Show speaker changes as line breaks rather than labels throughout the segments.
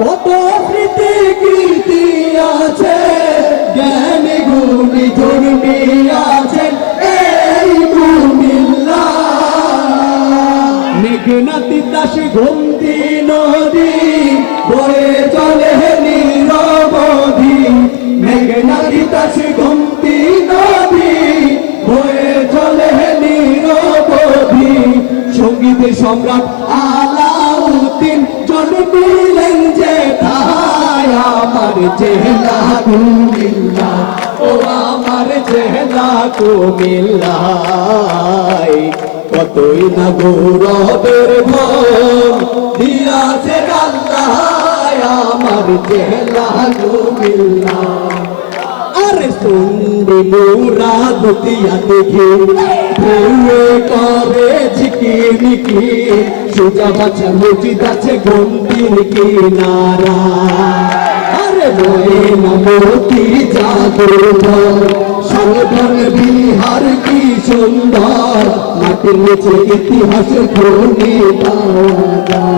কত স্মৃতি কীর্তি আছে? জ্ঞান গুণী ধর্মী আছেন, এই কুমিল্লা। মেঘনাতি দাস গন্তি নদী, বয়ে চলে নিরবধি। মেঘনাতি দাস গন্তি নদী, বয়ে চলে নিরবধি। সংগীত সম্রাট আলাউদ্দিন জন্মিলেন যে ঠায় আমার জেলা কুমিল্লা। ও আমার জেলা কুমিল্লাই কতই না গৌরবের ভোর দিয়াছে আল্লাহ আমার জেলা কুমিল্লা। আরে শুনবি মোরা দুতিয়া দেখি। ভুয়ে করে সুজা বাছা আছে কিনারা। আরে বলে না মতি জাদুঘর সাধন বিহার কি সুন্দর। মাটির নিচে ইতিহাস খনি যাই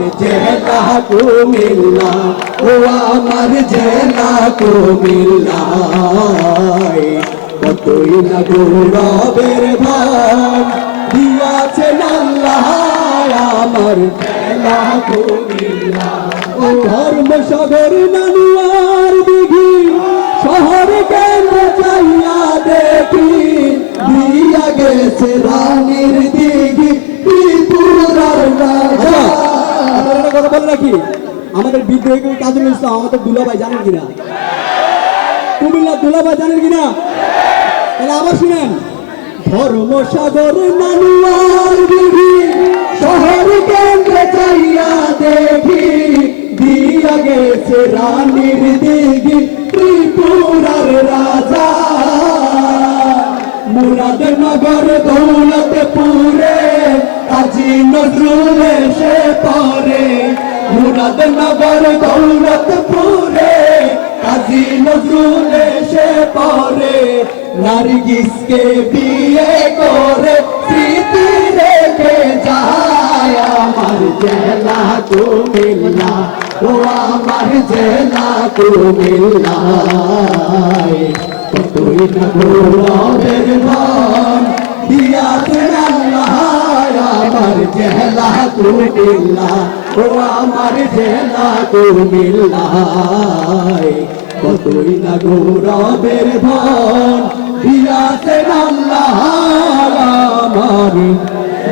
আমার জেলা কুমিল্লা, ও আমার জেলা কুমিল্লা কতই না গৌরবের ভান দিয়াছেন আল্লাহ আমার জেলা কুমিল্লা। ও ধর্ম সাগর নানুয়ার দিঘি, শহর কেন্দ্র চাইয়া দেখি, দিয়া গেছে রানীর দিঘি। বলে রাখি আমাদের বিদ্রোহী কবি কাজল ইসলাম আমাদের দুলাভাই জানেন কিনা? কুমিল্লা দুলাভাই জানেন কিনা? তাহলে আবার শুনেন। ধর্মসাগর নানুয়ার দিঘি শহর কেন্দ্রে চাইয়া দেখি, দিয়া গেছে রানীর দিঘি, ত্রিপুরার রাজা। মুরাদনগর দৌলতপুরে, কাজী নজরুল এসে পরে মুরাদনগর দৌলতপুরে, কাজী নজরুল এসে পরে নার্গিসকে বিয়ে করে, স্মৃতি রেখে যায় আমার জেলা কুমিল্লা। ও আমার জেলা কুমিল্লা। কতই না গৌরবের ধন দিয়াছেন আল্লাহ আমার জেলা কুমিল্লা। ও আমার জেলা কুমিল্লা কতই না গৌরবের ভন দিয়াছেন আল্লাহ আমার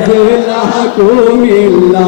জেলা কুমিল্লা।